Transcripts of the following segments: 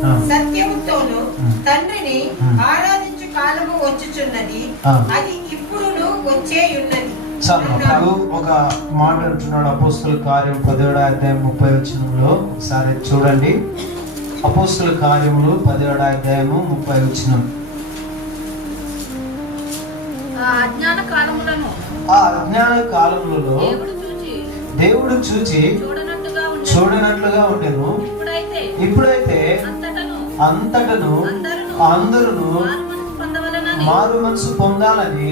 సత్యముతోను. తండ్రిని. ఆరాధించు కాలము వచ్చుచున్నది. అది ఇప్పుడును వచ్చే ఉన్నది చాలు ప్రభు ఒక మాట అంటున్నాడు అపోస్తుల కార్యం పదిహేడు అధ్యాయం ముప్పై వచనంలో. ఒకసారి చూడండి. అపోస్తుల కార్యములు పదిహేడు అధ్యాయము ముప్పై వచనం. ఆ అజ్ఞాన కాలములను ఆ అజ్ఞాన కాలములలో దేవుడు చూచి చూడనట్లుగా ఉండెను. ఇప్పుడైతే అంతటను అందరును మారు మనసు పొందాలని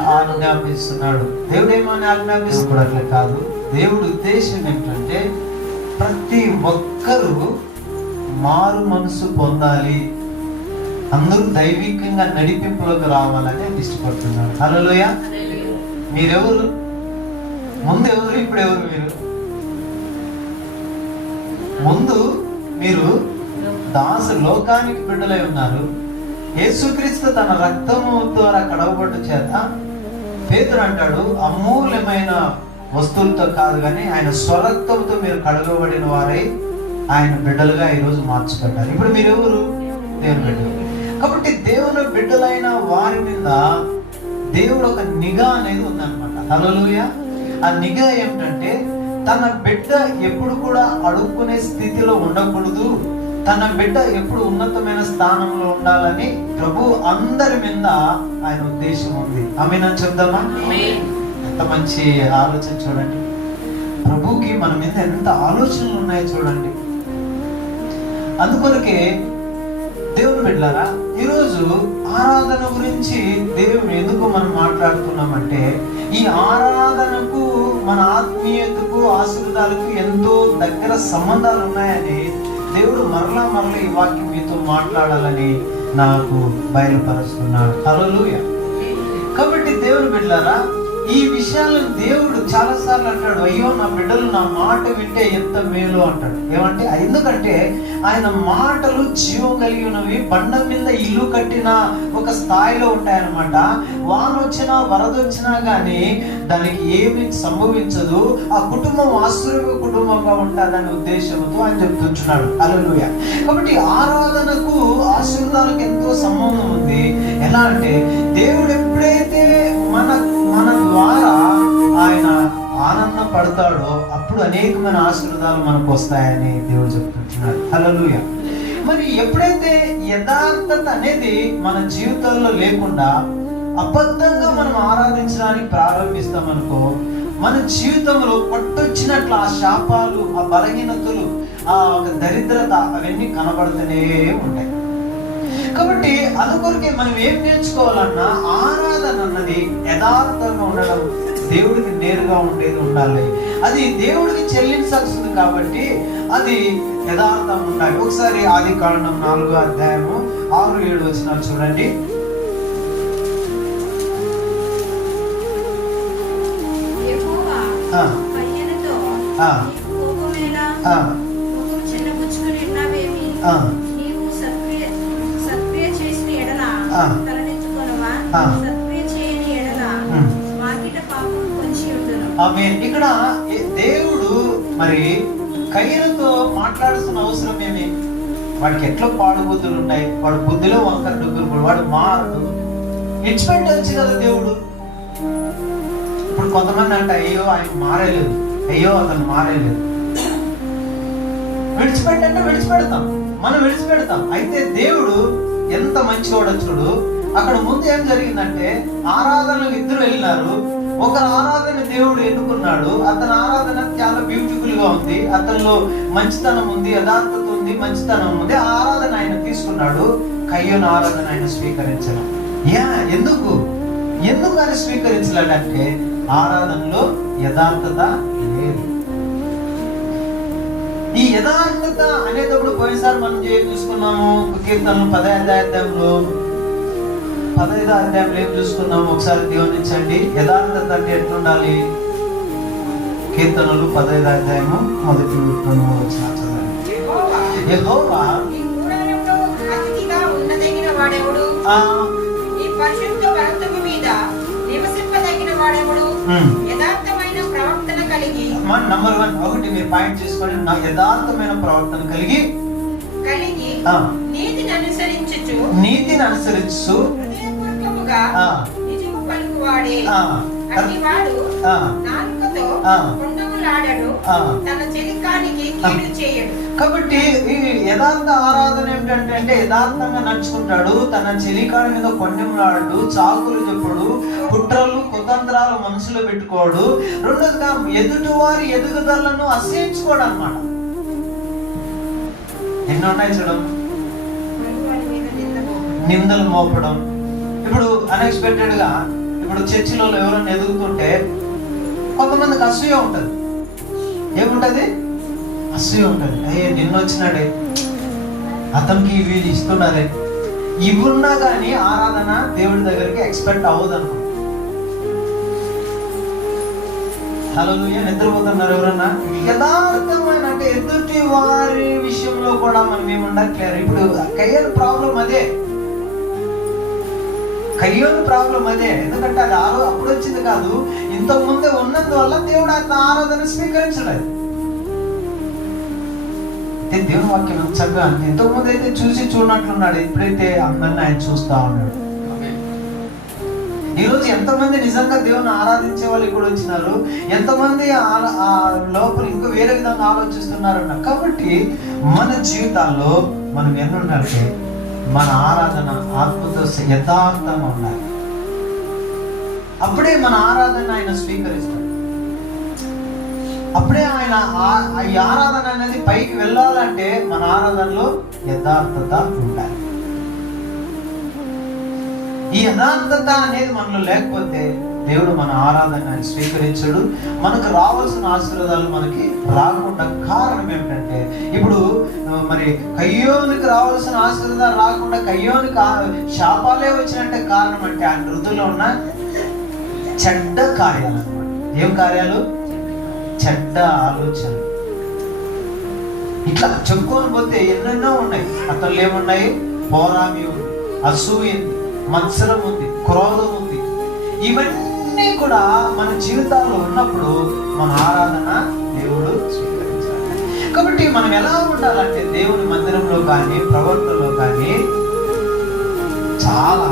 ఆజ్ఞాపిస్తున్నాడు. దేవుడు ఏమని ఆజ్ఞాపిస్తున్నాడు? అట్లా కాదు. దేవుడు ఉద్దేశం ఏంటంటే ప్రతి ఒక్కరూ మారు మనసు పొందాలి. అందరూ దైవికంగా నడిపింపులోకి రావాలని హలోయ హల్లెలూయా. మీరెవరు? ముందు ఎవరు ఇప్పుడు ఎవరు మీరు? ముందు మీరు దాసు లోకానికి బిడ్డలై ఉన్నారు. యేసుక్రీస్తు తన రక్తము ద్వారా కడవబడ్డ చేత పేతురు అంటాడు అమూల్యమైన వస్తువులతో కాదు కానీ ఆయన స్వరక్తంతో మీరు కడగబడిన వారై ఆయన బిడ్డలుగా ఈరోజు మార్చబడ్డారు. ఇప్పుడు మీరు ఎవరు? దేవుని బిడ్డలు. కాబట్టి దేవుని బిడ్డలైన వారి మీద దేవుడు ఒక నిఘా అనేది ఉందన్నమాట. హలోయ ఆ నిఘా ఏమిటంటే తన బిడ్డ ఎప్పుడు కూడా అడుక్కునే స్థితిలో ఉండకూడదు. తన బిడ్డ ఎప్పుడు ఉన్నతమైన స్థానంలో ఉండాలని ప్రభు అందరి మీద ఆయన ఉద్దేశం ఉంది. ఆమె చెప్దామా? ఆమేన్. ఎంత మంచి ఆలోచన చూడండి. ప్రభుకి మన మీద ఎంత ఆలోచనలు ఉన్నాయో చూడండి. అందుకొరకే దేవుని బిడ్డారా ఈరోజు ఆరాధన గురించి దేవుని ఎందుకు మనం మాట్లాడుతున్నామంటే ఈ ఆరాధనకు మన ఆత్మీయతకు ఆశీర్వాదాలకు ఎంతో దగ్గర సంబంధాలు ఉన్నాయని దేవుడు మరలా మరలా ఈ వాక్యం మీతో మాట్లాడాలని నాకు బయలుపరుస్తున్నాడు. హల్లెలూయా. కాబట్టి దేవుని బిడ్డారా ఈ విషయాలను దేవుడు చాలా సార్లు అంటాడు అయ్యో నా బిడ్డలు నా మాట వింటే ఎంత మేలు అంటాడు. ఏమంటే ఎందుకంటే ఆయన మాటలు జీవం కలిగి ఉన్నవి బండ మీద ఇల్లు కట్టిన ఒక స్థాయిలో ఉంటాయన్నమాట. వాన వచ్చినా వరద వచ్చినా కానీ దానికి ఏమి సంభవించదు. ఆ కుటుంబం ఆశ్చర్య కుటుంబంగా ఉంటుందనే ఉద్దేశంతో ఆయన చెప్తున్నాడు అలలుయ కాబట్టి ఆరాధనకు ఆశీర్వాదాలకు ఎంతో సంబంధం ఉంది. ఎలా అంటే దేవుడు ఎప్పుడు పడతాడో అప్పుడు అనేకమైన ఆశీర్వాదాలు మనకు వస్తాయని దేవుడు చెప్తుంటున్నాడు హల్లెలూయా. మరి ఎప్పుడైతే యథార్థత అనేది మన జీవితంలో లేకుండా అబద్ధంగా మనం ఆరాధించడానికి ప్రారంభిస్తామనుకో మన జీవితంలో పట్టొచ్చినట్లు ఆ శాపాలు ఆ బలహీనతలు ఆ ఒక దరిద్రత అవన్నీ కనబడుతూనే ఉంటాయి. కాబట్టి అందుకొరకే మనం ఏం నేర్చుకోవాలన్నా ఆరాధన అన్నది యథార్థంగా ఉండడం దేవుడికి నేరుగా ఉండేది ఉండాలి. అది దేవుడికి చెల్లించాల్సింది కాబట్టి అది యథార్థం ఉండాలి. ఒకసారి ఆది కాండం నాలుగో అధ్యాయము ఆరు ఏడు వచ్చిన చూడండి. చిన్నపుచ్చుకుని ఇక్కడ ఏ- దేవుడు మరి కయ్యలతో మాట్లాడుతున్న అవసరం ఏమి? వాడికి ఎట్లా పాడుబుద్ధులు ఉన్నాయి వాడు బుద్ధిలో వంకర డొగ్గురు వాడు మారడు. విడిచిపెట్టవచ్చు కదా దేవుడు. ఇప్పుడు కొంతమంది అంటే అయ్యో ఆయన మారలేదు. అయ్యో అతను మారేలేదు. విడిచిపెట్టంటే విడిచిపెడతాం. మనం విడిచిపెడతాం. అయితే దేవుడు ఎంత మంచివాడో చూడు. అక్కడ ముందు ఏం జరిగిందంటే ఆరాధనలు ఇద్దరు వెళ్ళినారు. ఒక ఆరాధన దేవుడు ఎన్నుకున్నాడు. అతని ఆరాధన చాలా బ్యూటిఫుల్గా ఉంది. అతనిలో మంచితనం ఉంది యథార్థత ఉంది మంచితనం ఉంది. ఆ ఆరాధన ఆయన తీసుకున్నాడు. కయ్యను ఆరాధన ఆయన స్వీకరించడం. యా ఎందుకు? ఎందుకు ఆయన స్వీకరించలేడంటే ఆరాధనలో యథార్థత లేదు. ఈ యథార్థత అనేటప్పుడు పోయినసారి మనం ఏం చూసుకున్నాము? కీర్తనలు పదహైదు పదహైదు అధ్యాయంలో ఏం చూసుకున్నాము ఒకసారి ధ్యానించండి. యథార్థత అంటే ఎట్లుండాలి? కీర్తనలు పదహైదు అధ్యాయము మొదటి వచ్చిన చదవండి. యెహోవా, పరిశుద్ధ పర్వతము మీద నివసింపదగిన వాడెవడు యథార్థమైన ప్రవర్తన కలిగి మన నంబర్ వన్ ఒకటి మీరు పాయింట్ చేసుకోండి నా యథార్థమైన ప్రవర్తన కలిగి కలిగి నీతిని అనుసరించుచు నీతిని అనుసరిస్తూ హృదయపూర్వకముగా ఆ, నిజము పలుకువాడే ఆ, అట్టివాడు ఆ, నాలుకతో ఆ. కొండములాడడు. ఆ. తన చెలికానికి కీడు చేయడు. కాబట్టి ఈ యథార్థ ఆరాధన ఏమిటంటే అంటే యథార్థంగా నడుచుకుంటాడు. తన చెలికాడ మీద కొండెములాడు చాకులు చెప్పుడు కుట్రలు కుతంత్రాలు మనసులో పెట్టుకోడు. రెండోదిగా ఎదుటి వారి ఎదుగుదలను అసహించుకోడు అనమాట ఎన్ని ఉన్నాయి చూడం. నిందలు మోపడం. ఇప్పుడు అన్ఎక్స్పెక్టెడ్గా ఇప్పుడు చర్చిలో ఎవరైనా ఎదుగుతుంటే కొంతమందికి అసూయ ఉంటది. ఏముంటది? అసూయ ఉంటది. అయ్యే నిన్న వచ్చినాడే అతనికి వీళ్ళు ఇస్తున్నారే. ఇవున్నా కానీ ఆరాధన దేవుడి దగ్గరికి ఎక్స్పెక్ట్ అవ్వదు అనుకో హలో నిద్రపోతున్నారు ఎవరన్నా? యథార్థమైన అంటే ఎదుటి వారి విషయంలో కూడా మనం ఏముండట్లేరు ఇప్పుడు కయ్యర్ ప్రాబ్లం అదే. కయ్యోని ప్రాబ్లం అదే. ఎందుకంటే అది ఆరో అప్పుడు వచ్చింది కాదు. ఇంతకు ముందే ఉన్నందువల్ల దేవుడు ఆయన ఆరాధన స్వీకరించలేదు. దేవుని వాక్యం చక్కగా అంటే ఇంతకు ముందు అయితే చూసి చూడనట్లున్నాడు. ఇప్పుడైతే అందరిని ఆయన చూస్తా ఉన్నాడు. ఈరోజు ఎంతమంది నిజంగా దేవుని ఆరాధించే వాళ్ళు ఇక్కడ వచ్చినారు? ఎంతమంది ఆ- లోపల ఇంకా వేరే విధంగా ఆలోచిస్తున్నారన్న? కాబట్టి మన జీవితాల్లో మనం ఎన్ని మన ఆరాధన ఆత్మతో యథార్థంగా ఉండాలి. అప్పుడే మన ఆరాధన ఆయన స్వీకరిస్తాడు. అప్పుడే ఆయన ఈ ఆరాధన అనేది పైకి వెళ్ళాలంటే మన ఆరాధనలో యథార్థత ఉండాలి. ఈ యథార్థత అనేది మనలో లేకపోతే దేవుడు మన ఆరాధన స్వీకరించడు. మనకు రావాల్సిన ఆశీర్వాదాలు మనకి రాకుండా కారణం ఏమిటంటే ఇప్పుడు మరి కయ్యోనికి రావాల్సిన ఆశీర్వాదాలు రాకుండా కయ్యోనికి శాపాలే వచ్చినట్టే కారణం అంటే ఆయన ఋతులో ఉన్న చెడ్డ కార్యాలు అనమాట ఏం కార్యాలు? చెడ్డ ఆలోచనలు. ఇట్లా చెప్పుకొని పోతే ఎన్నెన్నో ఉన్నాయి. అతను ఏమున్నాయి? పోరామి ఉంది అసూయ ఉంది మత్సరం ఉంది క్రోధం ఉంది. ఇవన్నీ ఇవన్నీ కూడా మన జీవితాల్లో ఉన్నప్పుడు మన ఆరాధన దేవుడు స్వీకరించాలి. కాబట్టి మనం ఎలా ఉండాలంటే దేవుని మందిరంలో కానీ ప్రవర్తనలో కానీ చాలా